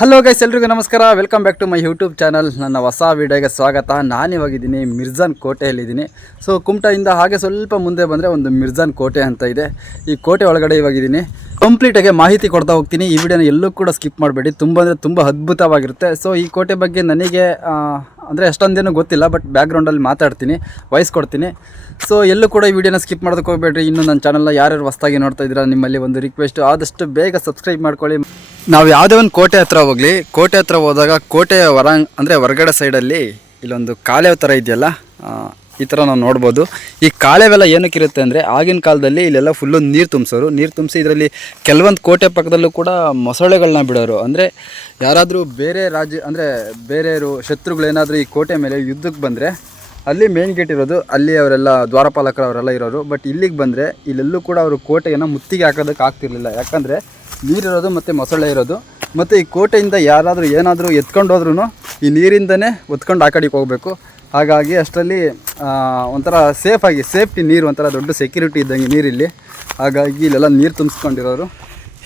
Hello guys ಎಲ್ರಿಗೂ ನಮಸ್ಕಾರ. Welcome back to my YouTube channel ನನ್ನ ಹೊಸ ವಿಡಿಯೋಗೆ ಸ್ವಾಗತ. ನಾನಿವಾಗಿದ್ದೀನಿ ಮಿರ್ಜಾನ್ ಕೋಟೆಯಲ್ಲಿದ್ದೀನಿ ಸೊ ಕುಮಟಾಯಿಂದ ಹಾಗೆ ಸ್ವಲ್ಪ ಮುಂದೆ ಬಂದರೆ ಒಂದು ಮಿರ್ಜಾನ್ ಕೋಟೆ ಅಂತ ಇದೆ. ಈ ಕೋಟೆ ಒಳಗಡೆ ಇವಾಗಿದ್ದೀನಿ ಕಂಪ್ಲೀಟಾಗಿ ಮಾಹಿತಿ ಕೊಡ್ತಾ ಹೋಗ್ತೀನಿ. ಈ ವಿಡಿಯೋನ ಎಲ್ಲೂ ಕೂಡ ಸ್ಕಿಪ್ ಮಾಡಬೇಡಿ. ತುಂಬ ಅಂದರೆ ತುಂಬ ಅದ್ಭುತವಾಗಿರುತ್ತೆ. ಸೊ ಈ ಕೋಟೆ ಬಗ್ಗೆ ನನಗೆ ಅಂದರೆ ಅಷ್ಟೊಂದೇನೂ ಗೊತ್ತಿಲ್ಲ ಬಟ್ ಬ್ಯಾಕ್ಗ್ರೌಂಡಲ್ಲಿ ಮಾತಾಡ್ತೀನಿ ವಾಯ್ಸ್ ಕೊಡ್ತೀನಿ. ಸೊ ಎಲ್ಲೂ ಕೂಡ ಈ ವಿಡಿಯೋನ ಸ್ಕಿಪ್ ಮಾಡೋದಕ್ಕೆ ಹೋಗಬೇಡ್ರಿ. ಇನ್ನು ನನ್ನ ಚಾನಲ್ನ ಯಾರ್ಯಾರು ಹೊಸ್ದಾಗಿ ನೋಡ್ತಾ ಇದ್ದೀರಾ, ನಿಮ್ಮಲ್ಲಿ ಒಂದು ರಿಕ್ವೆಸ್ಟ್ ಆದಷ್ಟು ಬೇಗ ಸಬ್ಸ್ಕ್ರೈಬ್ ಮಾಡ್ಕೊಳ್ಳಿ. ನಾವು ಯಾವುದೇ ಒಂದು ಕೋಟೆ ಹತ್ರ ಹೋಗ್ಲಿ, ಕೋಟೆ ಹತ್ರ ಹೋದಾಗ ಕೋಟೆಯ ಹೊರ ಅಂದರೆ ಹೊರಗಡೆ ಸೈಡಲ್ಲಿ ಇಲ್ಲೊಂದು ಕಾಲೇವ್ ಥರ ಇದೆಯಲ್ಲ ಈ ಥರ ನಾವು ನೋಡ್ಬೋದು. ಈ ಕಾಲೇವೆಲ್ಲ ಏನಕ್ಕಿರುತ್ತೆ ಅಂದರೆ ಆಗಿನ ಕಾಲದಲ್ಲಿ ಇಲ್ಲೆಲ್ಲ ಫುಲ್ಲು ನೀರು ತುಂಬಿಸೋರು. ನೀರು ತುಂಬಿಸಿ ಇದರಲ್ಲಿ ಕೆಲವೊಂದು ಕೋಟೆ ಪಕ್ಕದಲ್ಲೂ ಕೂಡ ಮೊಸಳೆಗಳನ್ನ ಬಿಡೋರು. ಅಂದರೆ ಯಾರಾದರೂ ಬೇರೆ ರಾಜ್ಯ, ಅಂದರೆ ಬೇರೆಯವರು ಶತ್ರುಗಳೇನಾದರೂ ಈ ಕೋಟೆ ಮೇಲೆ ಯುದ್ಧಕ್ಕೆ ಬಂದರೆ, ಅಲ್ಲಿ ಮೇನ್ ಗೇಟ್ ಇರೋದು, ಅಲ್ಲಿ ಅವರೆಲ್ಲ ದ್ವಾರಪಾಲಕರು ಅವರೆಲ್ಲ ಇರೋರು. ಬಟ್ ಇಲ್ಲಿಗೆ ಬಂದರೆ ಇಲ್ಲೆಲ್ಲೂ ಕೂಡ ಅವರು ಕೋಟೆಯನ್ನು ಮುತ್ತಿಗೆ ಹಾಕೋದಕ್ಕೆ ಆಗ್ತಿರ್ಲಿಲ್ಲ. ಯಾಕಂದರೆ ನೀರಿರೋದು ಮತ್ತು ಮೊಸಳೆ ಇರೋದು. ಮತ್ತು ಈ ಕೋಟೆಯಿಂದ ಯಾರಾದರೂ ಏನಾದರೂ ಎತ್ಕೊಂಡು ಹೋದ್ರೂ ಈ ನೀರಿಂದನೇ ಒತ್ಕೊಂಡು ಆ ಕಡೆಗೆ ಹೋಗಬೇಕು. ಹಾಗಾಗಿ ಅಷ್ಟರಲ್ಲಿ ಒಂಥರ ಸೇಫಾಗಿ ಸೇಫ್ಟಿ ನೀರು, ಒಂಥರ ದೊಡ್ಡ ಸೆಕ್ಯೂರಿಟಿ ಇದ್ದಂಗೆ ನೀರಿಲ್ಲಿ. ಹಾಗಾಗಿ ಇಲ್ಲೆಲ್ಲ ನೀರು ತುಂಬಿಸ್ಕೊಂಡಿರೋರು.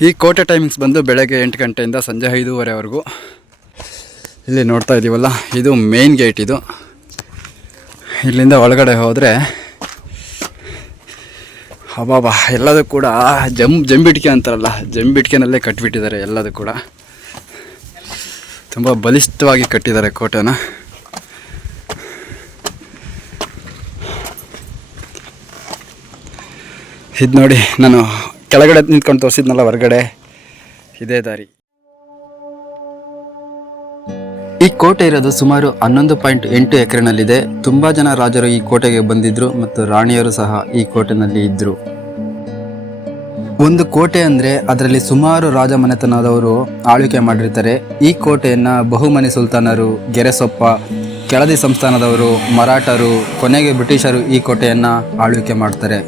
ಈ ಕೋಟೆ ಟೈಮಿಂಗ್ಸ್ ಬಂದು ಬೆಳಗ್ಗೆ ಎಂಟು ಗಂಟೆಯಿಂದ ಸಂಜೆ ಐದೂವರೆವರೆಗೂ. ಇಲ್ಲಿ ನೋಡ್ತಾ ಇದ್ದೀವಲ್ಲ ಇದು ಮೇನ್ ಗೇಟ್ ಇದು. ಇಲ್ಲಿಂದ ಒಳಗಡೆ ಹೋದರೆ ಅಬ್ಬಾಬಾ ಎಲ್ಲದೂ ಕೂಡ ಜಮ್, ಜಂಬಿಟ್ಕೆ ಅಂತಾರಲ್ಲ, ಜಂಬಿಟ್ಕೆನಲ್ಲೇ ಕಟ್ಬಿಟ್ಟಿದ್ದಾರೆ ಎಲ್ಲದೂ ಕೂಡ. ತುಂಬ ಬಲಿಷ್ಠವಾಗಿ ಕಟ್ಟಿದ್ದಾರೆ ಕೋಟೆನ. ಇದು ನೋಡಿ, ನಾನು ಕೆಳಗಡೆ ನಿಂತ್ಕೊಂಡು ತೋರಿಸಿದ್ನಲ್ಲ ಹೊರಗಡೆ, ಇದೇ ದಾರಿ. ಈ ಕೋಟೆ ಇರೋದು ಸುಮಾರು ಹನ್ನೊಂದು ಪಾಯಿಂಟ್ ಎಂಟು ಎಕರೆನಲ್ಲಿದೆ. ತುಂಬಾ ಜನ ರಾಜರು ಈ ಕೋಟೆಗೆ ಬಂದಿದ್ರು ಮತ್ತು ರಾಣಿಯರು ಸಹ ಈ ಕೋಟೆನಲ್ಲಿ ಇದ್ರು. ಒಂದು ಕೋಟೆ ಅಂದ್ರೆ ಅದರಲ್ಲಿ ಸುಮಾರು ರಾಜಮನೆತನದವರು ಆಳ್ವಿಕೆ ಮಾಡಿರ್ತಾರೆ. ಈ ಕೋಟೆಯನ್ನ ಬಹುಮನಿ ಸುಲ್ತಾನರು, ಗೆರೆಸೊಪ್ಪ, ಕೆಳದಿ ಸಂಸ್ಥಾನದವರು, ಮರಾಠರು, ಕೊನೆಗೆ ಬ್ರಿಟಿಷರು ಈ ಕೋಟೆಯನ್ನ ಆಳ್ವಿಕೆ ಮಾಡ್ತಾರೆ.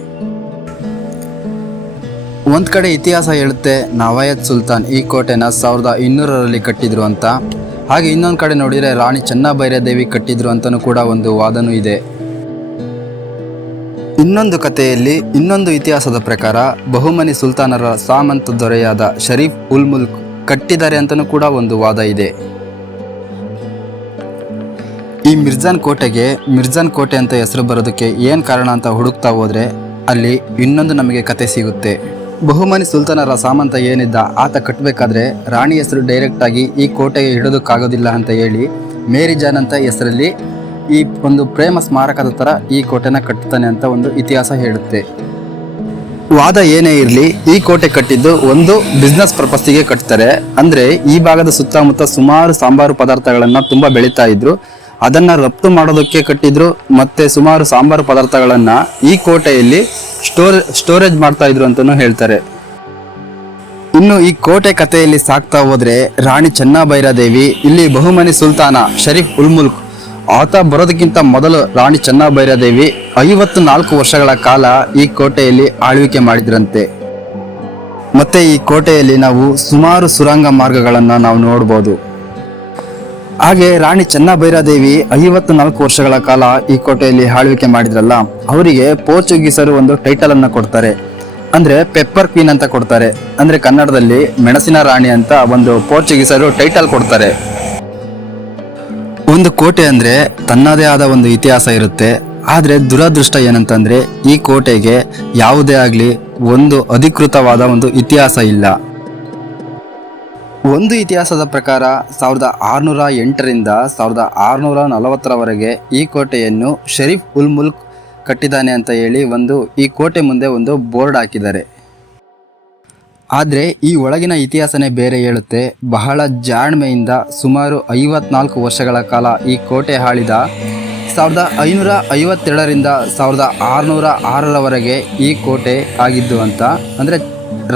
ಒಂದ್ ಕಡೆ ಇತಿಹಾಸ ಹೇಳುತ್ತೆ, ನವಾಯತ್ ಸುಲ್ತಾನ್ ಈ ಕೋಟೆನ ಸಾವಿರದ ಇನ್ನೂರರಲ್ಲಿ ಕಟ್ಟಿದ್ರು ಅಂತ. ಹಾಗೆ ಇನ್ನೊಂದು ಕಡೆ ನೋಡಿದರೆ ರಾಣಿ ಚೆನ್ನಭೈರದೇವಿ ಕಟ್ಟಿದ್ರು ಅಂತಲೂ ಕೂಡ ಒಂದು ವಾದನೂ ಇದೆ. ಇನ್ನೊಂದು ಕಥೆಯಲ್ಲಿ ಇನ್ನೊಂದು ಇತಿಹಾಸದ ಪ್ರಕಾರ ಬಹುಮನಿ ಸುಲ್ತಾನರ ಸಾಮಂತ ದೊರೆಯಾದ ಶರೀಫ್ ಉಲ್ ಮುಲ್ಕ್ ಕಟ್ಟಿದ್ದಾರೆ ಅಂತಲೂ ಕೂಡ ಒಂದು ವಾದ ಇದೆ. ಈ ಮಿರ್ಜಾನ್ ಕೋಟೆಗೆ ಮಿರ್ಜಾನ್ ಕೋಟೆ ಅಂತ ಹೆಸರು ಬರೋದಕ್ಕೆ ಏನು ಕಾರಣ ಅಂತ ಹುಡುಕ್ತಾ ಹೋದರೆ ಅಲ್ಲಿ ಇನ್ನೊಂದು ನಮಗೆ ಕತೆ ಸಿಗುತ್ತೆ. ಬಹುಮನಿ ಸುಲ್ತಾನರ ಸಾಮಂತ ಏನಿದ್ದ, ಆತ ಕಟ್ಟಬೇಕಾದ್ರೆ ರಾಣಿ ಹೆಸರು ಡೈರೆಕ್ಟ್ ಆಗಿ ಈ ಕೋಟೆಗೆ ಇಡೋದಕ್ಕಾಗೋದಿಲ್ಲ ಅಂತ ಹೇಳಿ ಮೇರಿ ಜಾನ್ ಅಂತ ಹೆಸರಲ್ಲಿ ಈ ಒಂದು ಪ್ರೇಮ ಸ್ಮಾರಕದ ಥರ ಈ ಕೋಟೆನ ಕಟ್ಟುತ್ತಾನೆ ಅಂತ ಒಂದು ಇತಿಹಾಸ ಹೇಳುತ್ತೆ. ವಾದ ಏನೇ ಇರಲಿ, ಈ ಕೋಟೆ ಕಟ್ಟಿದ್ದು ಒಂದು ಬಿಸ್ನೆಸ್ ಪರ್ಪಸ್ಸಿಗೆ ಕಟ್ತಾರೆ. ಅಂದರೆ ಈ ಭಾಗದ ಸುತ್ತಮುತ್ತ ಸುಮಾರು ಸಾಂಬಾರು ಪದಾರ್ಥಗಳನ್ನು ತುಂಬ ಬೆಳೀತಾ ಇದ್ರು. ಅದನ್ನ ರಫ್ತು ಮಾಡೋದಕ್ಕೆ ಕಟ್ಟಿದ್ರು ಮತ್ತೆ ಸುಮಾರು ಸಾಂಬಾರು ಪದಾರ್ಥಗಳನ್ನ ಈ ಕೋಟೆಯಲ್ಲಿ ಸ್ಟೋರ್, ಸ್ಟೋರೇಜ್ ಮಾಡ್ತಾ ಇದ್ರು ಅಂತಾನೂ ಹೇಳ್ತಾರೆ. ಇನ್ನು ಈ ಕೋಟೆ ಕಥೆಯಲ್ಲಿ ಸಾಕ್ತಾ ಹೋದ್ರೆ ರಾಣಿ ಚೆನ್ನಭೈರಾದೇವಿ, ಇಲ್ಲಿ ಬಹುಮನಿ ಸುಲ್ತಾನ ಶರೀಫ್ ಉಲ್ಮುಲ್ಕ್ ಆತ ಬರೋದಕ್ಕಿಂತ ಮೊದಲು ರಾಣಿ ಚೆನ್ನಭೈರಾದೇವಿ ಐವತ್ತು ನಾಲ್ಕು ವರ್ಷಗಳ ಕಾಲ ಈ ಕೋಟೆಯಲ್ಲಿ ಆಳ್ವಿಕೆ ಮಾಡಿದ್ರಂತೆ. ಮತ್ತೆ ಈ ಕೋಟೆಯಲ್ಲಿ ನಾವು ಸುಮಾರು ಸುರಂಗ ಮಾರ್ಗಗಳನ್ನು ನಾವು ನೋಡ್ಬೋದು. ಹಾಗೆ ರಾಣಿ ಚೆನ್ನಭೈರಾದೇವಿ ಐವತ್ತು ನಾಲ್ಕು ವರ್ಷಗಳ ಕಾಲ ಈ ಕೋಟೆಯಲ್ಲಿ ಆಳ್ವಿಕೆ ಮಾಡಿದ್ರಲ್ಲ, ಅವರಿಗೆ ಪೋರ್ಚುಗೀಸರು ಒಂದು ಟೈಟಲ್ ಅನ್ನ ಕೊಡ್ತಾರೆ. ಅಂದ್ರೆ ಪೆಪ್ಪರ್ ಕ್ವೀನ್ ಅಂತ ಕೊಡ್ತಾರೆ. ಅಂದ್ರೆ ಕನ್ನಡದಲ್ಲಿ ಮೆಣಸಿನ ರಾಣಿ ಅಂತ ಒಂದು ಪೋರ್ಚುಗೀಸರು ಟೈಟಲ್ ಕೊಡ್ತಾರೆ. ಒಂದು ಕೋಟೆ ಅಂದ್ರೆ ತನ್ನದೇ ಆದ ಒಂದು ಇತಿಹಾಸ ಇರುತ್ತೆ. ಆದ್ರೆ ದುರದೃಷ್ಟ ಏನಂತಂದ್ರೆ ಈ ಕೋಟೆಗೆ ಯಾವುದೇ ಆಗಲಿ ಒಂದು ಅಧಿಕೃತವಾದ ಒಂದು ಇತಿಹಾಸ ಇಲ್ಲ. ಒಂದು ಇತಿಹಾಸದ ಪ್ರಕಾರ ಸಾವಿರದ ಆರುನೂರ ಎಂಟರಿಂದ ಸಾವಿರದ ಆರುನೂರ ನಲವತ್ತರವರೆಗೆ ಈ ಕೋಟೆಯನ್ನು ಶರೀಫ್ ಉಲ್ ಮುಲ್ಕ್ ಕಟ್ಟಿದ್ದಾನೆ ಅಂತ ಹೇಳಿ ಒಂದು ಈ ಕೋಟೆ ಮುಂದೆ ಒಂದು ಬೋರ್ಡ್ ಹಾಕಿದ್ದಾರೆ. ಆದರೆ ಈ ಒಳಗಿನ ಇತಿಹಾಸನೇ ಬೇರೆ ಹೇಳುತ್ತೆ. ಬಹಳ ಜಾಣ್ಮೆಯಿಂದ ಸುಮಾರು ಐವತ್ನಾಲ್ಕು ವರ್ಷಗಳ ಕಾಲ ಈ ಕೋಟೆ ಆಳಿದ ಸಾವಿರದ ಐನೂರ ಐವತ್ತೆರಡರಿಂದ ಸಾವಿರದ ಆರುನೂರ ಆರರವರೆಗೆ ಈ ಕೋಟೆ ಆಗಿದ್ದು ಅಂತ. ಅಂದರೆ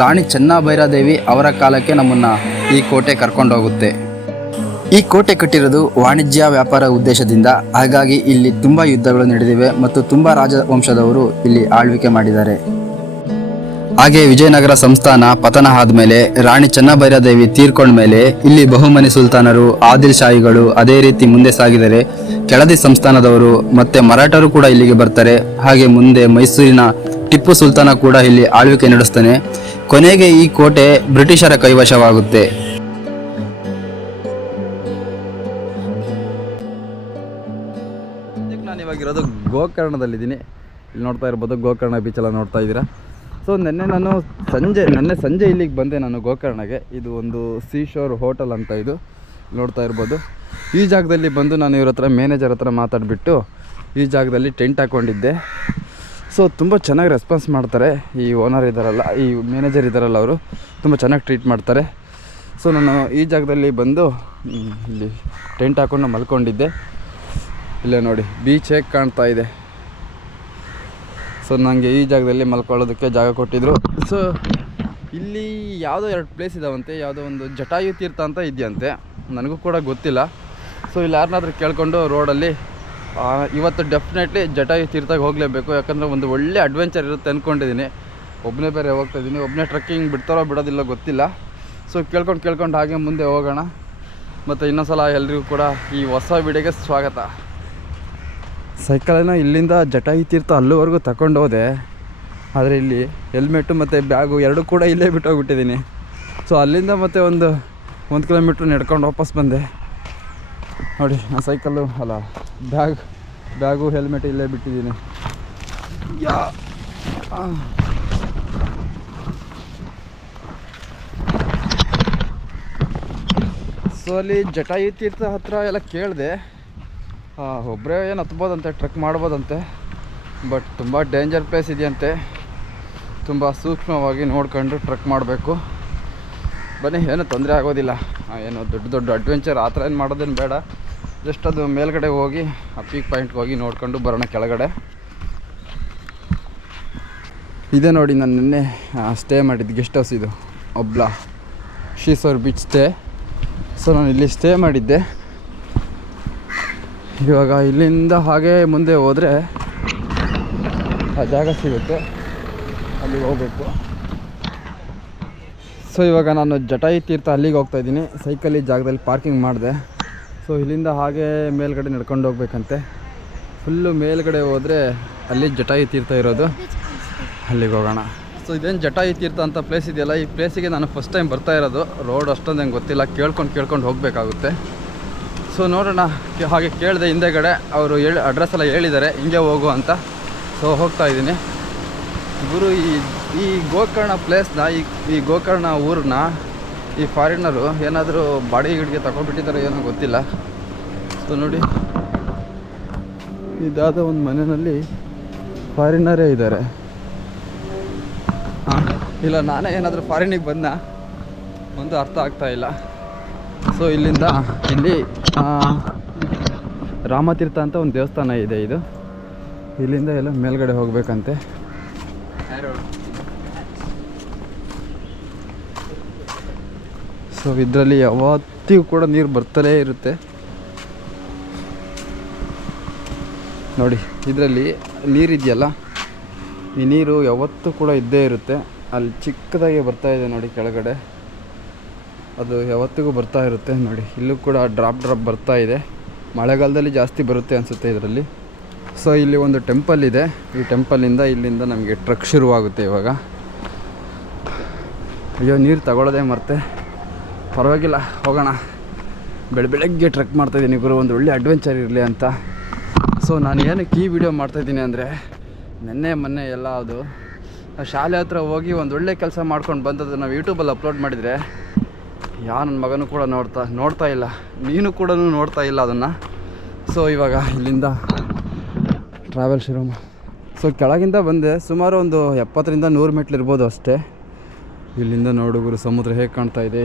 ರಾಣಿ ಚೆನ್ನಭೈರಾದೇವಿ ಅವರ ಕಾಲಕ್ಕೆ ನಮ್ಮನ್ನು ಈ ಕೋಟೆ ಕರ್ಕೊಂಡೋಗುತ್ತೆ. ಈ ಕೋಟೆ ಕಟ್ಟಿರೋದು ವಾಣಿಜ್ಯ ವ್ಯಾಪಾರ ಉದ್ದೇಶದಿಂದ. ಹಾಗಾಗಿ ಇಲ್ಲಿ ತುಂಬ ಯುದ್ಧಗಳು ನಡೆದಿವೆ ಮತ್ತು ತುಂಬ ರಾಜವಂಶದವರು ಇಲ್ಲಿ ಆಳ್ವಿಕೆ ಮಾಡಿದ್ದಾರೆ. ಹಾಗೆ ವಿಜಯನಗರ ಸಂಸ್ಥಾನ ಪತನ ಆದಮೇಲೆ ರಾಣಿ ಚೆನ್ನಭೈರಾದೇವಿ ತೀರ್ಕೊಂಡ ಮೇಲೆ ಇಲ್ಲಿ ಬಹುಮನಿ ಸುಲ್ತಾನರು, ಆದಿಲ್ ಶಾಹಿಗಳು ಅದೇ ರೀತಿ ಮುಂದೆ ಸಾಗಿದರೆ ಕೆಳದಿ ಸಂಸ್ಥಾನದವರು ಮತ್ತೆ ಮರಾಠರು ಕೂಡ ಇಲ್ಲಿಗೆ ಬರ್ತಾರೆ. ಹಾಗೆ ಮುಂದೆ ಮೈಸೂರಿನ ಟಿಪ್ಪು ಸುಲ್ತಾನ ಕೂಡ ಇಲ್ಲಿ ಆಳ್ವಿಕೆ ನಡೆಸ್ತಾನೆ. ಕೊನೆಗೆ ಈ ಕೋಟೆ ಬ್ರಿಟಿಷರ ಕೈವಶವಾಗುತ್ತೆ. ನಾನು ಇವಾಗಿರೋದು ಗೋಕರ್ಣದಲ್ಲಿದ್ದೀನಿ. ಇಲ್ಲಿ ನೋಡ್ತಾ ಇರ್ಬೋದು, ಗೋಕರ್ಣ ಬೀಚೆಲ್ಲ ನೋಡ್ತಾ ಇದ್ದೀರಾ. ಸೊ ನಿನ್ನೆ ನಾನು ಸಂಜೆ, ನೆನ್ನೆ ಸಂಜೆ ಇಲ್ಲಿಗೆ ಬಂದೆ ನಾನು ಗೋಕರ್ಣಗೆ. ಇದು ಒಂದು ಸೀಶೋರ್ ಹೋಟೆಲ್ ಅಂತ ಇದು. ನೋಡ್ತಾ ಇರ್ಬೋದು. ಈ ಜಾಗದಲ್ಲಿ ಬಂದು ನಾನು ಇವ್ರ ಹತ್ರ ಮ್ಯಾನೇಜರ್ ಹತ್ರ ಮಾತಾಡಿಬಿಟ್ಟು ಈ ಜಾಗದಲ್ಲಿ ಟೆಂಟ್ ಹಾಕ್ಕೊಂಡಿದ್ದೆ ಸೊ, ತುಂಬ ಚೆನ್ನಾಗಿ ರೆಸ್ಪಾನ್ಸ್ ಮಾಡ್ತಾರೆ. ಈ ಓನರ್ ಇದ್ದಾರಲ್ಲ ಈ ಮ್ಯಾನೇಜರ್ ಇದ್ದಾರಲ್ಲ ಅವರು. ತುಂಬ ಚೆನ್ನಾಗಿ ಟ್ರೀಟ್ ಮಾಡ್ತಾರೆ. ಸೊ, ನಾನು ಈ ಜಾಗದಲ್ಲಿ ಬಂದು ಇಲ್ಲಿ ಟೆಂಟ್ ಹಾಕ್ಕೊಂಡು ಮಲ್ಕೊಂಡಿದ್ದೆ. ಇಲ್ಲೇ ನೋಡಿ ಬೀಚ್ ಹೇಗೆ ಕಾಣ್ತಾ ಇದೆ. ಸೊ ನನಗೆ ಈ ಜಾಗದಲ್ಲಿ ಮಲ್ಕೊಳ್ಳೋದಕ್ಕೆ ಜಾಗ ಕೊಟ್ಟಿದ್ದರು ಸೊ, ಇಲ್ಲಿ ಯಾವುದೋ ಎರಡು ಪ್ಲೇಸ್ ಇದಾವಂತೆ. ಯಾವುದೋ ಒಂದು ಜಟಾಯು ತೀರ್ಥ ಅಂತ ಇದೆಯಂತೆ. ನನಗೂ ಕೂಡ ಗೊತ್ತಿಲ್ಲ. ಸೊ, ಇಲ್ಲಿ ಯಾರನ್ನಾದ್ರೂ ಕೇಳಿಕೊಂಡು ರೋಡಲ್ಲಿ ಇವತ್ತು ಡೆಫಿನೆಟ್ಲಿ ಜಟಾಯು ತೀರ್ಥಕ್ಕೆ ಹೋಗಲೇಬೇಕು. ಯಾಕಂದರೆ ಒಂದು ಒಳ್ಳೆ ಅಡ್ವೆಂಚರ್ ಇರುತ್ತೆ ಅಂದ್ಕೊಂಡಿದ್ದೀನಿ ಒಬ್ಬನೇ ಬೇರೆ ಹೋಗ್ತಾ ಇದ್ದೀನಿ ಒಬ್ಬನೇ ಟ್ರಕ್ಕಿಂಗ್ ಬಿಡ್ತಾರೋ ಬಿಡೋದಿಲ್ಲ ಗೊತ್ತಿಲ್ಲ. ಸೊ ಕೇಳ್ಕೊಂಡು ಕೇಳ್ಕೊಂಡು ಹಾಗೆ ಮುಂದೆ ಹೋಗೋಣ. ಮತ್ತು ಇನ್ನೊಂದ್ಸಲ ಎಲ್ರಿಗೂ ಕೂಡ ಈ ಹೊಸ ವಿಡಿಯೋಗೆ ಸ್ವಾಗತ. ಸೈಕಲನ್ನು ಇಲ್ಲಿಂದ ಜಟಾಯಿ ತೀರ್ಥ ಅಲ್ಲಿವರೆಗೂ ತಗೊಂಡು ಹೋದೆ. ಆದರೆ ಇಲ್ಲಿ ಹೆಲ್ಮೆಟ್ಟು ಮತ್ತು ಬ್ಯಾಗು ಎರಡೂ ಕೂಡ ಇಲ್ಲೇ ಬಿಟ್ಟೋಗ್ಬಿಟ್ಟಿದ್ದೀನಿ ಸೊ ಅಲ್ಲಿಂದ ಮತ್ತೆ ಒಂದು ಒಂದು ಕಿಲೋಮೀಟ್ರ್ ನಡ್ಕೊಂಡು ವಾಪಸ್ ಬಂದೆ. ನೋಡಿ, ಆ ಸೈಕಲ್ಲು ಅಲ್ಲ ಬ್ಯಾಗ್ ಬ್ಯಾಗು ಹೆಲ್ಮೆಟ್ ಇಲ್ಲೇ ಬಿಟ್ಟಿದ್ದೀನಿ. ಯಾ. ಸೊ ಅಲ್ಲಿ ಜಟಾಯು ತೀರ್ಥ ಹತ್ರ ಎಲ್ಲ ಕೇಳಿದೆ. ಒಬ್ಬರೇ ಏನು ಹತ್ಬೋದಂತೆ ಟ್ರಕ್ ಮಾಡ್ಬೋದಂತೆ. ಬಟ್ ತುಂಬ ಡೇಂಜರ್ ಪ್ಲೇಸ್ ಇದೆಯಂತೆ. ತುಂಬ ಸೂಕ್ಷ್ಮವಾಗಿ ನೋಡ್ಕೊಂಡು ಟ್ರಕ್ ಮಾಡಬೇಕು. ಬನ್ನಿ, ಏನೂ ತೊಂದರೆ ಆಗೋದಿಲ್ಲ. ಏನು ದೊಡ್ಡ ದೊಡ್ಡ ಅಡ್ವೆಂಚರ್ ಆ ಥರ ಏನು ಮಾಡೋದೇನು ಬೇಡ. ಜಸ್ಟ್ ಅದು ಮೇಲ್ಗಡೆ ಹೋಗಿ, ಆ ಪೀಕ್ ಪಾಯಿಂಟ್ಗೆ ಹೋಗಿ ನೋಡ್ಕೊಂಡು ಬರೋಣ ಕೆಳಗಡೆ. ಇದೆ ನೋಡಿ ನಾನು ನಿನ್ನೆ ಸ್ಟೇ ಮಾಡಿದ್ದು ಗೆಸ್ಟ್ ಹೌಸ್ ಇದು, ಒಬ್ಲ. ಶೀಸೋರ್ ಬೀಚ್ ಸ್ಟೇ ಸೊ ನಾನು ಇಲ್ಲಿ ಸ್ಟೇ ಮಾಡಿದ್ದೆ. ಇವಾಗ ಇಲ್ಲಿಂದ ಹಾಗೆ ಮುಂದೆ ಹೋದರೆ, ಆ ಜಾಗ ಸಿಗುತ್ತೆ. ಅಲ್ಲಿಗೆ ಹೋಗಬೇಕು. ಸೊ ಇವಾಗ ನಾನು ಜಟಾಯಿ ತೀರ್ಥ ಅಲ್ಲಿಗೆ ಹೋಗ್ತಾ ಇದ್ದೀನಿ. ಸೈಕಲ್ ಈ ಜಾಗದಲ್ಲಿ ಪಾರ್ಕಿಂಗ್ ಮಾಡಿದೆ. ಸೊ ಇಲ್ಲಿಂದ ಹಾಗೆ ಮೇಲ್ಗಡೆ ನಡ್ಕೊಂಡು ಹೋಗ್ಬೇಕಂತೆ. ಫುಲ್ಲು ಮೇಲ್ಗಡೆ ಹೋದರೆ ಅಲ್ಲಿ ಜಟಾಯಿ ತೀರ್ಥ ಇರೋದು. ಅಲ್ಲಿಗೆ ಹೋಗೋಣ. ಸೊ ಇದೇನು ಜಟಾಯಿ ತೀರ್ಥ ಅಂತ ಪ್ಲೇಸ್ ಇದೆಯಲ್ಲ? ಈ ಪ್ಲೇಸಿಗೆ ನಾನು ಫಸ್ಟ್ ಟೈಮ್ ಬರ್ತಾ ಇರೋದು. ರೋಡ್ ಅಷ್ಟೊಂದು ಹೆಂಗೆ ಗೊತ್ತಿಲ್ಲ. ಕೇಳ್ಕೊಂಡು ಕೇಳ್ಕೊಂಡು ಹೋಗಬೇಕಾಗುತ್ತೆ. ಸೊ ನೋಡೋಣ. ಹಾಗೆ ಕೇಳಿದೆ ಹಿಂದೆಗಡೆ ಅವರು ಹೇಳಿ ಅಡ್ರೆಸ್ ಎಲ್ಲ ಹೇಳಿದ್ದಾರೆ. ಹಿಂಗೆ ಹೋಗು ಅಂತ. ಸೊ ಹೋಗ್ತಾ ಇದ್ದೀನಿ. ಗುರು, ಈ ಈ ಗೋಕರ್ಣ ಪ್ಲೇಸ್ನ ಈ ಈ ಗೋಕರ್ಣ ಊರನ್ನ ಈ ಫಾರಿನರು ಏನಾದರೂ ಬಾಡಿ ಗಿಡಿಗೆ ತಗೊಂಡ್ಬಿಟ್ಟಿದ್ದಾರೆ ಏನೋ ಗೊತ್ತಿಲ್ಲ. ಸೊ ನೋಡಿ. ಇದಾದ ಒಂದು ಮನೆಯಲ್ಲಿ ಫಾರಿನರೇ ಇದ್ದಾರೆ ಇಲ್ಲ, ನಾನೇ ಏನಾದರೂ ಫಾರಿನಿಗೆ ಬಂದ ಒಂದು ಅರ್ಥ ಆಗ್ತಾ ಇಲ್ಲ. ಸೊ ಇಲ್ಲಿಂದ ಇಲ್ಲಿ ರಾಮತೀರ್ಥ ಅಂತ ಒಂದು ದೇವಸ್ಥಾನ ಇದೆ ಇದು. ಇಲ್ಲಿಂದ ಎಲ್ಲ ಮೇಲ್ಗಡೆ ಹೋಗ್ಬೇಕಂತೆ. ಸೊ, ಇದರಲ್ಲಿ ಯಾವತ್ತಿಗೂ ಕೂಡ ನೀರು ಬರ್ತಲೇ ಇರುತ್ತೆ. ನೋಡಿ, ಇದರಲ್ಲಿ ನೀರಿದೆಯಲ್ಲ? ಈ ನೀರು ಯಾವತ್ತೂ ಕೂಡ ಇದ್ದೇ ಇರುತ್ತೆ. ಅಲ್ಲಿ ಚಿಕ್ಕದಾಗಿ ಬರ್ತಾ ಇದೆ ನೋಡಿ ಕೆಳಗಡೆ. ಅದು ಯಾವತ್ತಿಗೂ ಬರ್ತಾ ಇರುತ್ತೆ ನೋಡಿ. ಇಲ್ಲೂ ಕೂಡ ಡ್ರಾಪ್ ಡ್ರಾಪ್ ಬರ್ತಾ ಇದೆ. ಮಳೆಗಾಲದಲ್ಲಿ ಜಾಸ್ತಿ ಬರುತ್ತೆ ಅನಿಸುತ್ತೆ ಇದರಲ್ಲಿ. ಸೊ, ಇಲ್ಲಿ ಒಂದು ಟೆಂಪಲ್ ಇದೆ. ಈ ಟೆಂಪಲಿಂದ ಇಲ್ಲಿಂದ ನಮಗೆ ಟ್ರಕ್ ಶುರುವಾಗುತ್ತೆ ಇವಾಗ. ಅಯ್ಯೋ, ನೀರು ತಗೊಳ್ಳೋದೇ ಮರ್ತೆ. ಪರವಾಗಿಲ್ಲ, ಹೋಗೋಣ. ಬೆಳ ಬೆಳಗ್ಗೆ ಟ್ರೆಕ್ ಮಾಡ್ತಾಯಿದ್ದೀನಿ ಗುರು, ಒಂದು ಒಳ್ಳೆ ಅಡ್ವೆಂಚರ್ ಇರಲಿ ಅಂತ. ಸೊ ನಾನು ಏನಕ್ಕೆ ಈ ವಿಡಿಯೋ ಮಾಡ್ತಾಯಿದ್ದೀನಿ ಅಂದರೆ, ನೆನ್ನೆ, ಮೊನ್ನೆ ಎಲ್ಲ ಅದು ಶಾಲೆ ಹತ್ರ ಹೋಗಿ ಒಂದು ಒಳ್ಳೆ ಕೆಲಸ ಮಾಡ್ಕೊಂಡು ಬಂದದ್ದು ನಾವು ಯೂಟ್ಯೂಬಲ್ಲಿ ಅಪ್ಲೋಡ್ ಮಾಡಿದರೆ ಯಾ ನನ್ನ ಮಗನೂ ಕೂಡ ನೋಡ್ತಾ ನೋಡ್ತಾ ಇಲ್ಲ. ನೀನು ಕೂಡ ನೋಡ್ತಾ ಇಲ್ಲ ಅದನ್ನು. ಸೊ ಇವಾಗ ಇಲ್ಲಿಂದ ಟ್ರಾವೆಲ್ ಶುರು ಸೊ ಕೆಳಗಿಂದ ಬಂದೆ. ಸುಮಾರು ಒಂದು ಎಪ್ಪತ್ತರಿಂದ ನೂರು ಮೆಟ್ಲು ಇರ್ಬೋದು ಅಷ್ಟೇ. ಇಲ್ಲಿಂದ ನೋಡುಗರು ಸಮುದ್ರ ಹೇಗೆ ಕಾಣ್ತಾ ಇದೆ.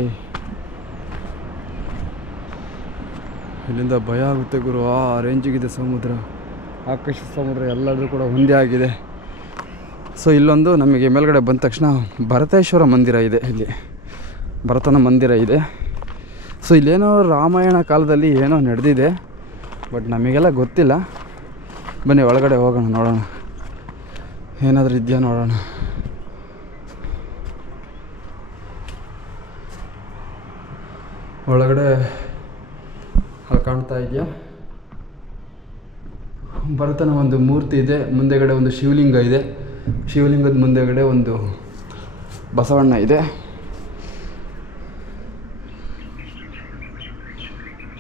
ಇಲ್ಲಿಂದ ಭಯ ಆಗುತ್ತೆ ಗುರು. ಆ ರೇಂಜಿಗಿದೆ ಸಮುದ್ರ. ಆಕಾಶ ಸಮುದ್ರ ಎಲ್ಲದೂ ಕೂಡ ಒಂದೇ ಆಗಿದೆ. ಸೊ ಇಲ್ಲೊಂದು ನಮಗೆ ಮೇಲ್ಗಡೆ ಬಂದ ತಕ್ಷಣ ಭರತೇಶ್ವರ ಮಂದಿರ ಇದೆ ಇಲ್ಲಿ. ಭರತನ ಮಂದಿರ ಇದೆ. ಸೊ ಇಲ್ಲೇನೋ ರಾಮಾಯಣ ಕಾಲದಲ್ಲಿ ಏನೋ ನಡೆದಿದೆ. ಬಟ್ ನಮಗೆಲ್ಲ ಗೊತ್ತಿಲ್ಲ. ಬನ್ನಿ, ಒಳಗಡೆ ಹೋಗೋಣ, ನೋಡೋಣ. ಏನಾದರೂ ಇದೆಯಾ ನೋಡೋಣ. ಒಳಗಡೆ ಕಾಣ್ತಾ ಇದೆಯಾ? ಭರತನ ಒಂದು ಮೂರ್ತಿ ಇದೆ, ಮುಂದೆಗಡೆ ಒಂದು ಶಿವಲಿಂಗ ಇದೆ. ಶಿವಲಿಂಗದ ಮುಂದೆಗಡೆ ಒಂದು ಬಸವಣ್ಣ ಇದೆ.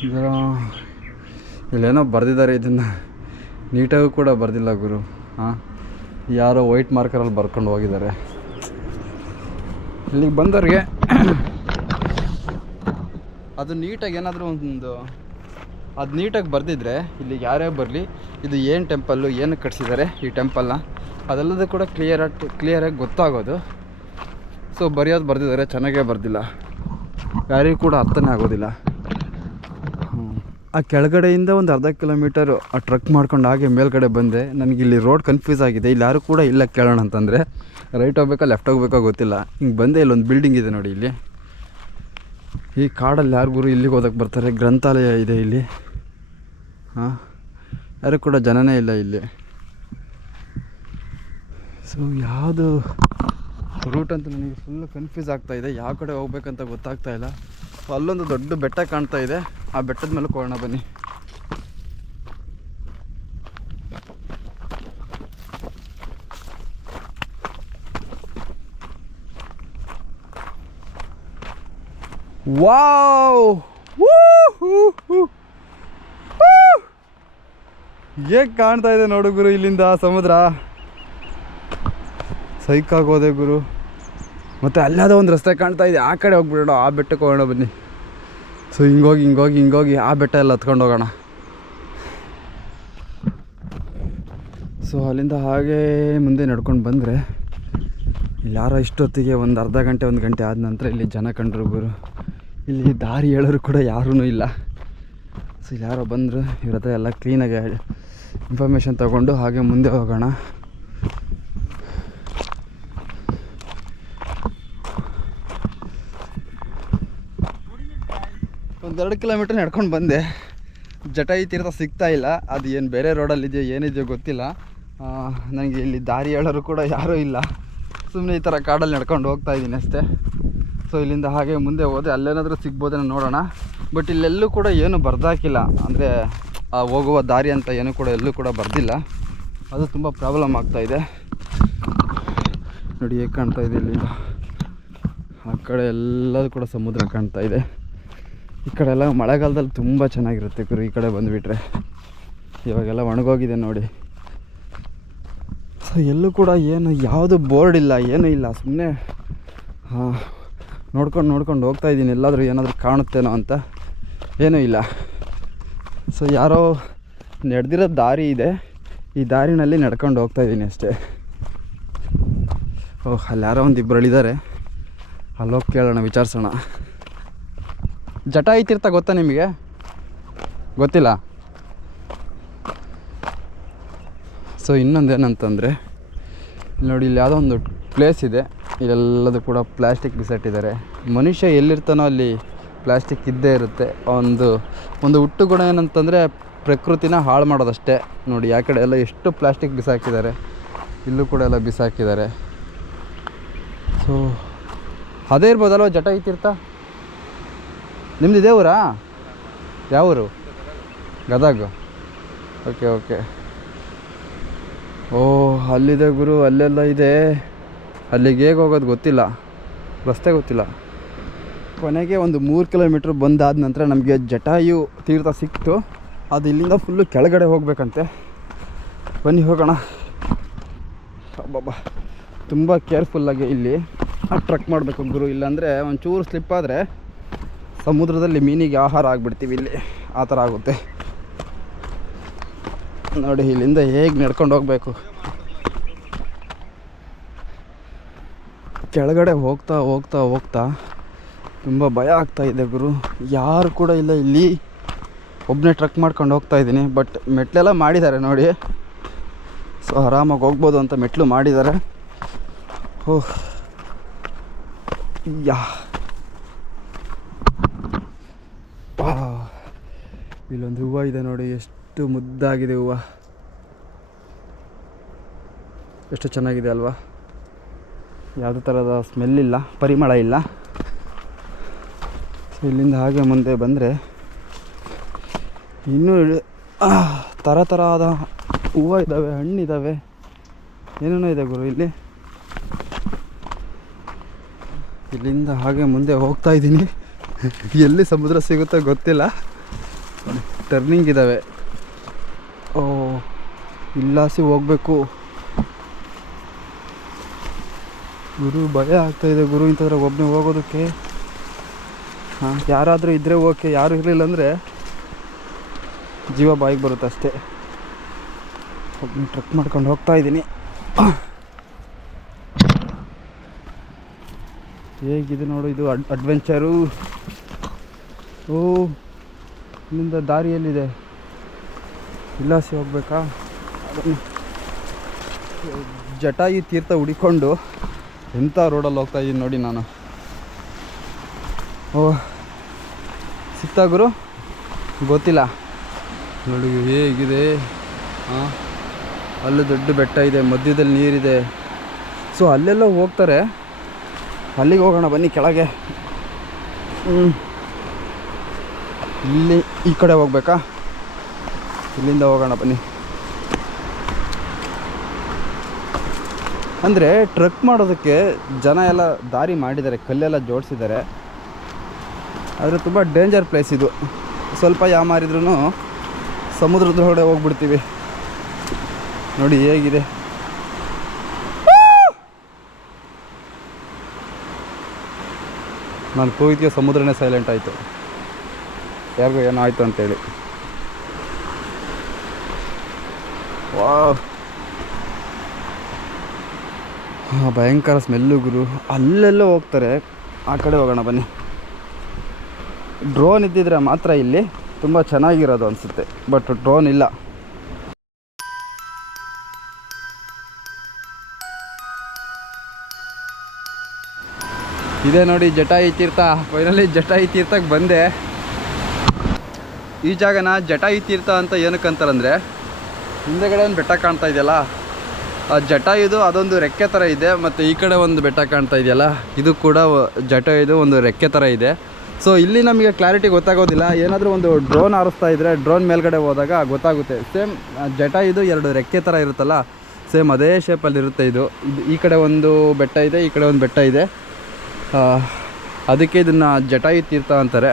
ಇದರ ಇಲ್ಲೇನೋ ಬರೆದಿದ್ದಾರೆ ಇದನ್ನು. ನೀಟಾಗೂ ಕೂಡ ಬರೆದಿಲ್ಲ ಗುರು. ಹಾಂ? ಯಾರೋ ವೈಟ್ ಮಾರ್ಕರಲ್ಲಿ ಬರ್ಕೊಂಡು ಹೋಗಿದ್ದಾರೆ. ಇಲ್ಲಿಗೆ ಬಂದವ್ರಿಗೆ ಅದು ನೀಟಾಗಿ ಏನಾದರೂ ಒಂದು ಅದು ನೀಟಾಗಿ ಬರೆದಿದ್ರೆ ಇಲ್ಲಿ ಯಾರೇ ಬರಲಿ, ಇದು ಏನು ಟೆಂಪಲ್ಲು, ಏನು ಕಟ್ಸಿದ್ದಾರೆ ಈ ಟೆಂಪಲ್ನ, ಅದೆಲ್ಲದೂ ಕೂಡ ಕ್ಲಿಯರಾಗಿ ಕ್ಲಿಯರಾಗಿ ಗೊತ್ತಾಗೋದು. ಸೊ ಬರೆಯೋದು ಬರೆದಿದ್ದಾರೆ ಚೆನ್ನಾಗೇ ಬರೆದಿಲ್ಲ. ಯಾರಿಗೂ ಕೂಡ ಅರ್ಥನೇ ಆಗೋದಿಲ್ಲ. ಆ ಕೆಳಗಡೆಯಿಂದ ಒಂದು ಅರ್ಧ ಕಿಲೋಮೀಟರ್ ಆ ಟ್ರಕ್ ಮಾಡ್ಕೊಂಡು ಹಾಗೆ ಮೇಲ್ಗಡೆ ಬಂದೆ ನನಗೆ ಇಲ್ಲಿ ರೋಡ್ ಕನ್ಫ್ಯೂಸ್ ಆಗಿದೆ. ಇಲ್ಲಿ ಯಾರು ಕೂಡ ಇಲ್ಲ ಕೇಳೋಣ ಅಂತಂದರೆ. ರೈಟ್ ಹೋಗ್ಬೇಕಾ ಲೆಫ್ಟ್ ಹೋಗ್ಬೇಕಾ ಗೊತ್ತಿಲ್ಲ. ಹಿಂಗೆ ಬಂದೆ ಇಲ್ಲೊಂದು ಬಿಲ್ಡಿಂಗ್ ಇದೆ ನೋಡಿ ಇಲ್ಲಿ. ಈ ಕಾಡಲ್ಲಿ ಯಾರಿಗೂ ಇಲ್ಲಿಗೆ ಹೋದಕ್ಕೆ ಬರ್ತಾರೆ? ಗ್ರಂಥಾಲಯ ಇದೆ ಇಲ್ಲಿ. ಹಾಂ? ಯಾರು ಕೂಡ ಜನನೇ ಇಲ್ಲ ಇಲ್ಲಿ. ಸೊ ಯಾವುದು ರೂಟ್ ಅಂತ ನನಗೆ ಫುಲ್ ಕನ್ಫ್ಯೂಸ್ ಆಗ್ತಾ ಇದೆ. ಯಾವ ಕಡೆ ಹೋಗ್ಬೇಕಂತ ಗೊತ್ತಾಗ್ತಾ ಇಲ್ಲ. ಅಲ್ಲೊಂದು ದೊಡ್ಡ ಬೆಟ್ಟ ಕಾಣ್ತಾ ಇದೆ. ಆ ಬೆಟ್ಟದ ಮೇಲೆ ಹೋಗೋಣ ಬನ್ನಿ. ವಾವ್ ಹೇಗೆ ಕಾಣ್ತಾ ಇದೆ ನೋಡು ಗುರು ಇಲ್ಲಿಂದ ಸಮುದ್ರ? ಸೈಕಾಗೋದೆ ಗುರು. ಮತ್ತು ಅಲ್ಲಾದ ಒಂದು ರಸ್ತೆ ಕಾಣ್ತಾ ಇದೆ. ಆ ಕಡೆ ಹೋಗ್ಬಿಡೋಣ, ಆ ಬೆಟ್ಟಕ್ಕೆ ಹೋಗೋಣ ಬನ್ನಿ. ಸೊ ಹಿಂಗೋಗಿ ಹಿಂಗೋಗಿ ಹಿಂಗೋಗಿ ಆ ಬೆಟ್ಟ ಎಲ್ಲ ಹತ್ಕೊಂಡು ಹೋಗೋಣ. ಸೊ ಅಲ್ಲಿಂದ ಹಾಗೇ ಮುಂದೆ ನಡ್ಕೊಂಡು ಬಂದರೆ ಇಲ್ಲಿ ಯಾರೋ ಇಷ್ಟೊತ್ತಿಗೆ ಒಂದು ಅರ್ಧ ಗಂಟೆ, ಒಂದು ಗಂಟೆ ಆದ ನಂತರ ಇಲ್ಲಿ ಜನ ಕಂಡ್ರು ಗುರು. ಇಲ್ಲಿ ದಾರಿ ಹೇಳೋರು ಕೂಡ ಯಾರೂ ಇಲ್ಲ. ಸೊ ಯಾರೋ ಬಂದರು, ಇವ್ರ ಹತ್ರ ಎಲ್ಲ ಕ್ಲೀನಾಗಿ ಇನ್ಫಾರ್ಮೇಷನ್ ತಗೊಂಡು ಹಾಗೆ ಮುಂದೆ ಹೋಗೋಣ. ಒಂದೆರಡು ಕಿಲೋಮೀಟ್ರ್ ನಡ್ಕೊಂಡು ಬಂದೆ. ಜಟಾಯಿ ತೀರ್ಥ ಸಿಗ್ತಾ ಇಲ್ಲ. ಅದು ಏನು ಬೇರೆ ರೋಡಲ್ಲಿದೆಯೋ ಏನಿದೆಯೋ ಗೊತ್ತಿಲ್ಲ. ನನಗೆ ಇಲ್ಲಿ ದಾರಿ ಹೇಳೋರು ಕೂಡ ಯಾರೂ ಇಲ್ಲ. ಸುಮ್ಮನೆ ಈ ಥರ ಕಾಡಲ್ಲಿ ನಡ್ಕೊಂಡು ಹೋಗ್ತಾ ಇದ್ದೀನಿ ಅಷ್ಟೇ. ಸೊ ಇಲ್ಲಿಂದ ಹಾಗೆ ಮುಂದೆ ಹೋದೆ. ಅಲ್ಲೇನಾದರೂ ಸಿಗ್ಬೋದೇನೋ ನೋಡೋಣ. ಬಟ್ ಇಲ್ಲೆಲ್ಲೂ ಕೂಡ ಏನು ಬರ್ದಾಕಿಲ್ಲ. ಅಂದರೆ ಹೋಗುವ ದಾರಿ ಅಂತ ಏನೂ ಕೂಡ ಎಲ್ಲೂ ಕೂಡ ಬರ್ದಿಲ್ಲ. ಅದು ತುಂಬ ಪ್ರಾಬ್ಲಮ್ ಆಗ್ತಾ ಇದೆ. ನೋಡಿ ಹೇಗೆ ಕಾಣ್ತಾ ಇದೆ ಇಲ್ಲಿಂದ ಆ ಕಡೆ ಎಲ್ಲದೂ ಕೂಡ ಸಮುದ್ರ ಕಾಣ್ತಾ ಇದೆ. ಈ ಕಡೆ ಎಲ್ಲ ಮಳೆಗಾಲದಲ್ಲಿ ತುಂಬ ಚೆನ್ನಾಗಿರುತ್ತೆ ಗುರು ಈ ಕಡೆ ಬಂದುಬಿಟ್ರೆ. ಇವಾಗೆಲ್ಲ ಒಣಗೋಗಿದೆ ನೋಡಿ. ಸೊ ಎಲ್ಲೂ ಕೂಡ ಏನು, ಯಾವುದು ಬೋರ್ಡ್ ಇಲ್ಲ, ಏನೂ ಇಲ್ಲ ಸುಮ್ಮನೆ ನೋಡ್ಕೊಂಡು ನೋಡ್ಕೊಂಡು ಹೋಗ್ತಾ ಇದ್ದೀನಿ. ಎಲ್ಲಾದರೂ ಏನಾದರೂ ಕಾಣುತ್ತೇನೋ ಅಂತ. ಏನೂ ಇಲ್ಲ. ಸೊ ಯಾರೋ ನಡೆದಿರೋ ದಾರಿ ಇದೆ. ಈ ದಾರಿನಲ್ಲಿ ನಡ್ಕೊಂಡು ಹೋಗ್ತಾ ಇದ್ದೀನಿ ಅಷ್ಟೇ. ಓಹ್, ಅಲ್ಲಿ ಯಾರೋ ಒಂದು ಇಬ್ಬರು ಇಳಿದ್ದಾರೆ ಅಲ್ಲೋಗಿ ಕೇಳೋಣ, ವಿಚಾರಿಸೋಣ. ಜಟ ಐತಿರ್ತಾ ಗೊತ್ತಾ ನಿಮಗೆ? ಗೊತ್ತಿಲ್ಲ? ಸೊ ಇನ್ನೊಂದೇನಂತಂದರೆ, ನೋಡಿ, ಇಲ್ಲಿ ಯಾವುದೋ ಒಂದು ಪ್ಲೇಸ್ ಇದೆ. ಇಲ್ಲೆಲ್ಲದೂ ಕೂಡ ಪ್ಲ್ಯಾಸ್ಟಿಕ್ ಬಿಸಾಟಿದ್ದಾರೆ ಮನುಷ್ಯ ಎಲ್ಲಿರ್ತಾನೋ ಅಲ್ಲಿ ಪ್ಲ್ಯಾಸ್ಟಿಕ್ ಇದ್ದೇ ಇರುತ್ತೆ. ಒಂದು ಒಂದು ಹುಟ್ಟು ಗುಣ ಏನಂತಂದರೆ ಪ್ರಕೃತಿನ ಹಾಳು ಮಾಡೋದಷ್ಟೇ. ನೋಡಿ, ಆ ಕಡೆ ಎಲ್ಲ ಎಷ್ಟು ಪ್ಲಾಸ್ಟಿಕ್ ಬಿಸಾಕಿದ್ದಾರೆ. ಇಲ್ಲೂ ಕೂಡ ಎಲ್ಲ ಬಿಸಾಕಿದ್ದಾರೆ. ಸೊ ಅದೇ ಇರ್ಬೋದಲ್ವ ಜಟ ತೀರ್ಥ? ನಿಮ್ದು ಇದೇ ಊರಾ? ಯಾವ ಊರು? ಗದಗ. ಓಕೆ ಓಕೆ ಓ, ಅಲ್ಲಿದೆ ಗುರು, ಅಲ್ಲೆಲ್ಲ ಇದೆ. ಅಲ್ಲಿಗೆ ಹೇಗೆ ಹೋಗೋದು ಗೊತ್ತಿಲ್ಲ. ರಸ್ತೆ ಗೊತ್ತಿಲ್ಲ. ಕೊನೆಗೆ ಒಂದು ಮೂರು ಕಿಲೋಮೀಟ್ರ್ ಬಂದಾದ ನಂತರ ನಮಗೆ ಜಟಾಯು ತೀರ್ಥ ಸಿಕ್ತು. ಅದು ಇಲ್ಲಿಂದ ಫುಲ್ಲು ಕೆಳಗಡೆ ಹೋಗ್ಬೇಕಂತೆ. ಬನ್ನಿ ಹೋಗೋಣ. ಅಬ್ಬಬ್ಬ. ತುಂಬ ಕೇರ್ಫುಲ್ಲಾಗಿ ಇಲ್ಲಿ ಟ್ರಕ್ ಮಾಡಬೇಕು ಗುರು. ಇಲ್ಲಾಂದರೆ ಒಂಚೂರು ಸ್ಲಿಪ್ ಆದರೆ ಸಮುದ್ರದಲ್ಲಿ ಮೀನಿಗೆ ಆಹಾರ ಆಗಿಬಿಡ್ತೀವಿ ಇಲ್ಲಿ. ಆ ಥರ ಆಗುತ್ತೆ. ನೋಡಿ, ಇಲ್ಲಿಂದ ಹೇಗೆ ನಡ್ಕೊಂಡು ಹೋಗಬೇಕು. ಕೆಳಗಡೆ ಹೋಗ್ತಾ ಹೋಗ್ತಾ ಹೋಗ್ತಾ ತುಂಬ ಭಯ ಆಗ್ತಾ ಇದೆ ಗುರು. ಯಾರು ಕೂಡ ಇಲ್ಲ ಇಲ್ಲಿ. ಒಬ್ಬನೇ ಟ್ರಕ್ ಮಾಡ್ಕೊಂಡು ಹೋಗ್ತಾ ಇದ್ದೀನಿ. ಬಟ್ ಮೆಟ್ಲೆಲ್ಲ ಮಾಡಿದ್ದಾರೆ ನೋಡಿ. ಸೊ ಆರಾಮಾಗಿ ಹೋಗ್ಬೋದು ಅಂತ ಮೆಟ್ಲು ಮಾಡಿದ್ದಾರೆ. ಓಹ್. ಯಾ. ಇಲ್ಲೊಂದು ಹೂವು ಇದೆ ನೋಡಿ. ಎಷ್ಟು ಮುದ್ದಾಗಿದೆ ಹೂವು. ಎಷ್ಟು ಚೆನ್ನಾಗಿದೆ ಅಲ್ವಾ. ಯಾವುದೇ ಥರದ ಸ್ಮೆಲ್ ಇಲ್ಲ. ಪರಿಮಳ ಇಲ್ಲ. ಇಲ್ಲಿಂದ ಹಾಗೆ ಮುಂದೆ ಬಂದರೆ ಇನ್ನೂ ಥರ ಥರದ ಹೂವು ಇದ್ದಾವೆ ಹಣ್ಣಿದ್ದಾವೆ ಏನೇನೋ ಇದೆ ಗುರು ಇಲ್ಲಿ? ಇಲ್ಲಿಂದ ಹಾಗೆ ಮುಂದೆ ಹೋಗ್ತಾ ಇದ್ದೀನಿ. ಎಲ್ಲಿ ಸಮುದ್ರ ಸಿಗುತ್ತೋ ಗೊತ್ತಿಲ್ಲ. ಟರ್ನಿಂಗ್ ಇದ್ದಾವೆ ಓ, ಇಲ್ಲಾಸಿ ಹೋಗ್ಬೇಕು. ಗುರು, ಭಯ ಆಗ್ತಾಯಿದೆ ಗುರು, ಇಂಥದ್ರಾಗ ಒಬ್ಬನೇ ಹೋಗೋದಕ್ಕೆ. ಹಾಂ, ಯಾರಾದರೂ ಇದ್ದರೆ ಓಕೆ, ಯಾರು ಇರಲಿಲ್ಲ ಅಂದರೆ ಜೀವ ಬಾಯಿಗೆ ಬರುತ್ತೆ ಅಷ್ಟೇ. ಒಬ್ಬನ ಟ್ರಕ್ ಮಾಡ್ಕೊಂಡು ಹೋಗ್ತಾ ಇದ್ದೀನಿ. ಹೇಗಿದೆ ನೋಡು ಇದು ಅಡ್, ಅಡ್ವೆಂಚರು. ಓ, ಇಲ್ಲಿಂದ ದಾರಿಯಲ್ಲಿದೆ ವಿಲಾಸಿ ಹೋಗ್ಬೇಕಾ? ಜಟಾಯಿ ತೀರ್ಥ ಹುಡಿಕೊಂಡು ಎಂಥ ರೋಡಲ್ಲಿ ಹೋಗ್ತಾ ಇದ್ದೀನಿ ನೋಡಿ ನಾನು. ಓ ಸಿಗ್ತಾ ಗುರು ಗೊತ್ತಿಲ್ಲ. ನೋಡಿ ಹೇಗಿದೆ? ಹಾಂ ಅಲ್ಲೂ ದೊಡ್ಡ ಬೆಟ್ಟ ಇದೆ, ಮಧ್ಯದಲ್ಲಿ ನೀರಿದೆ. ಸೊ ಅಲ್ಲೆಲ್ಲ ಹೋಗ್ತಾರೆ. ಅಲ್ಲಿಗೆ ಹೋಗೋಣ, ಬನ್ನಿ ಕೆಳಗೆ. ಹ್ಞೂ ಇಲ್ಲಿ, ಈ ಕಡೆ ಹೋಗ್ಬೇಕಾ? ಇಲ್ಲಿಂದ ಹೋಗೋಣ, ಬನ್ನಿ. ಅಂದರೆ, ಟ್ರಕ್ ಮಾಡೋದಕ್ಕೆ ಜನ ಎಲ್ಲ ದಾರಿ ಮಾಡಿದ್ದಾರೆ, ಕಲ್ಲೆಲ್ಲ ಜೋಡಿಸಿದ್ದಾರೆ. ಆದರೆ ತುಂಬ ಡೇಂಜರ್ ಪ್ಲೇಸ್ ಇದು. ಸ್ವಲ್ಪ ಯಾಮಾರಿದ್ರೂ ಸಮುದ್ರದೊಳಗಡೆ ಹೋಗ್ಬಿಡ್ತೀವಿ. ನೋಡಿ ಹೇಗಿದೆ. ನಾನು ಕೂಗಿದ್ಗೆ ಸಮುದ್ರನೇ ಸೈಲೆಂಟ್ ಆಯಿತು. ಯಾರಿಗೂ ಏನೋ ಆಯಿತು ಅಂತೇಳಿ. ವಾ ಭಯಂಕರ ಸ್ಮೆಲ್ಲು ಗುರು. ಅಲ್ಲೆಲ್ಲೋ ಹೋಗ್ತಾರೆ. ಆ ಕಡೆ ಹೋಗೋಣ ಬನ್ನಿ. ಡ್ರೋನ್ ಇದ್ದಿದ್ರೆ ಮಾತ್ರ ಇಲ್ಲಿ ತುಂಬ ಚೆನ್ನಾಗಿರೋದು ಅನಿಸುತ್ತೆ ಬಟ್ ಡ್ರೋನ್ ಇಲ್ಲ. ಇದೆ ನೋಡಿ ಜಟಾಯಿ ತೀರ್ಥ ಫೈನಲಿ ಜಟಾಯಿ ತೀರ್ಥಕ್ಕೆ ಬಂದೆ. ಈ ಜಾಗನ ಜಟಾಯಿ ತೀರ್ಥ ಅಂತ ಏನಕ್ಕೆ ಅಂತಾರಂದರೆ, ಹಿಂದೆಗಡೆ ಒಂದು ಬೆಟ್ಟ ಕಾಣ್ತಾ ಇದೆಯಲ್ಲ, ಆ ಜಟಾಯುದು ಅದೊಂದು ರೆಕ್ಕೆ ಥರ ಇದೆ, ಮತ್ತು ಈ ಕಡೆ ಒಂದು ಬೆಟ್ಟ ಕಾಣ್ತಾ ಇದೆಯಲ್ಲ, ಇದು ಕೂಡ ಜಟ ಜಟಾಯುದು ಒಂದು ರೆಕ್ಕೆ ಥರ ಇದೆ. ಸೊ ಇಲ್ಲಿ ನಮಗೆ ಕ್ಲಾರಿಟಿ ಗೊತ್ತಾಗೋದಿಲ್ಲ. ಏನಾದರೂ ಒಂದು ಡ್ರೋನ್ ಹಾರಿಸ್ತಾ ಇದ್ದರೆ ಡ್ರೋನ್ ಮೇಲ್ಗಡೆ ಹೋದಾಗ ಗೊತ್ತಾಗುತ್ತೆ. ಸೇಮ್ ಜಟ ಇದು ಎರಡು ರೆಕ್ಕೆ ಥರ ಇರುತ್ತಲ್ಲ? ಸೇಮ್ ಅದೇ ಶೇಪಲ್ಲಿ ಇರುತ್ತೆ ಇದು. ಈ ಕಡೆ ಒಂದು ಬೆಟ್ಟ ಇದೆ, ಈ ಕಡೆ ಒಂದು ಬೆಟ್ಟ ಇದೆ. ಅದಕ್ಕೆ ಇದನ್ನು ಜಟಾಯಿ ತೀರ್ಥ ಅಂತಾರೆ.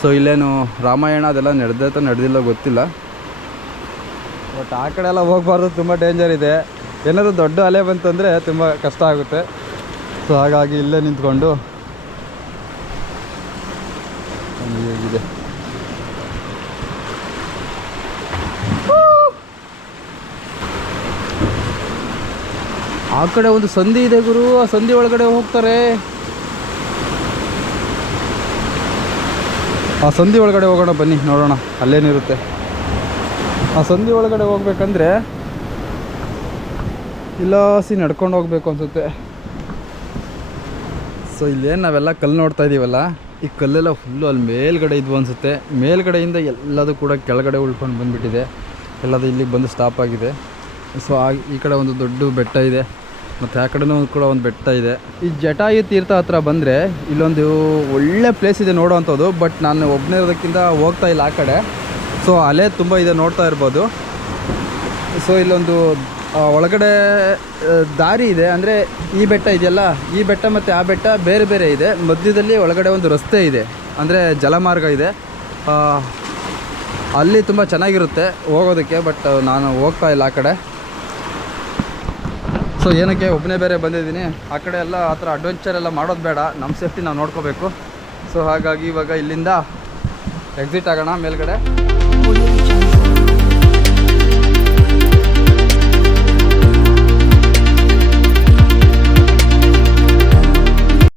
ಸೊ ಇಲ್ಲೇನು ರಾಮಾಯಣ ಅದೆಲ್ಲ ನಡೆದೈತೋ ನಡೆದಿಲ್ಲ ಗೊತ್ತಿಲ್ಲ. ಬಟ್ ಆ ಕಡೆ ಎಲ್ಲ ಹೋಗಬಾರ್ದು, ತುಂಬ ಡೇಂಜರ್ ಇದೆ. ಏನಾದರೂ ದೊಡ್ಡ ಅಲೆ ಬಂತಂದರೆ ತುಂಬ ಕಷ್ಟ ಆಗುತ್ತೆ. ಸೊ ಹಾಗಾಗಿ ಇಲ್ಲೇ ನಿಂತ್ಕೊಂಡು ಒಂದು ಹೇಗಿದೆ ಆ ಕಡೆ ಒಂದು ಸಂಧಿ ಇದೆ ಗುರು, ಆ ಸಂಧಿ ಒಳಗಡೆ ಹೋಗ್ತಾರೆ. ಆ ಸಂಧಿ ಒಳಗಡೆ ಹೋಗೋಣ, ಬನ್ನಿ, ನೋಡೋಣ, ಅಲ್ಲೇನಿರುತ್ತೆ. ಆ ಸಂಧಿ ಒಳಗಡೆ ಹೋಗ್ಬೇಕಂದ್ರೆ ಇಲ್ಲಾಸಿ ನಡ್ಕೊಂಡು ಹೋಗ್ಬೇಕು ಅನ್ಸುತ್ತೆ. ಸೊ ಇಲ್ಲೇನು ನಾವೆಲ್ಲ ಕಲ್ಲು ನೋಡ್ತಾ ಇದ್ದೀವಲ್ಲ ಈ ಕಲ್ಲೆಲ್ಲ ಫುಲ್ಲು ಅಲ್ಲಿ ಮೇಲ್ಗಡೆ ಇದ್ವು ಅನಿಸುತ್ತೆ. ಮೇಲ್ಗಡೆಯಿಂದ ಎಲ್ಲದೂ ಕೂಡ ಕೆಳಗಡೆ ಉಳ್ಕೊಂಡು ಬಂದುಬಿಟ್ಟಿದೆ. ಎಲ್ಲದು ಇಲ್ಲಿಗೆ ಬಂದು ಸ್ಟಾಪ್ ಆಗಿದೆ. ಸೊ ಆ ಈ ಕಡೆ ಒಂದು ದೊಡ್ಡ ಬೆಟ್ಟ ಇದೆ. ಮತ್ತು ಆ ಕಡೆನೂ ಕೂಡ ಒಂದು ಬೆಟ್ಟ ಇದೆ. ಈ ಜಟಾಯು ತೀರ್ಥ ಹತ್ರ ಬಂದರೆ ಇಲ್ಲೊಂದು ಒಳ್ಳೆ ಪ್ಲೇಸ್ ಇದೆ ನೋಡೋವಂಥದ್ದು ಬಟ್ ನಾನು ಒಬ್ಬನೇ ಇರೋದಕ್ಕಿಂತ ಹೋಗ್ತಾ ಇಲ್ಲ ಆ ಕಡೆ. ಸೊ ಅಲೆ ತುಂಬ ಇದೆ ನೋಡ್ತಾ ಇರ್ಬೋದು. ಸೊ ಇಲ್ಲೊಂದು ಒಳಗಡೆ ದಾರಿ ಇದೆ. ಅಂದರೆ ಈ ಬೆಟ್ಟ ಇದೆಯಲ್ಲ, ಈ ಬೆಟ್ಟ ಮತ್ತು ಆ ಬೆಟ್ಟ ಬೇರೆ ಬೇರೆ ಇದೆ. ಮಧ್ಯದಲ್ಲಿ ಒಳಗಡೆ ಒಂದು ರಸ್ತೆ ಇದೆ. ಅಂದರೆ ಜಲಮಾರ್ಗ ಇದೆ. ಅಲ್ಲಿ ತುಂಬ ಚೆನ್ನಾಗಿರುತ್ತೆ ಹೋಗೋದಕ್ಕೆ ಬಟ್ ನಾನು ಹೋಗ್ತಾ ಇಲ್ಲ ಆ ಕಡೆ. ಸೊ ಏನಕ್ಕೆ ಒಬ್ಬನೇ ಬೇರೆ ಬಂದಿದ್ದೀನಿ. ಆ ಕಡೆ ಎಲ್ಲ ಆ ಥರ ಅಡ್ವೆಂಚರ್ ಎಲ್ಲ ಮಾಡೋದು ಬೇಡ. ನಮ್ಮ ಸೇಫ್ಟಿ ನಾವು ನೋಡ್ಕೋಬೇಕು. ಸೊ ಹಾಗಾಗಿ ಇವಾಗ ಇಲ್ಲಿಂದ ಎಕ್ಸಿಟ್ ಆಗೋಣ ಮೇಲ್ಗಡೆ.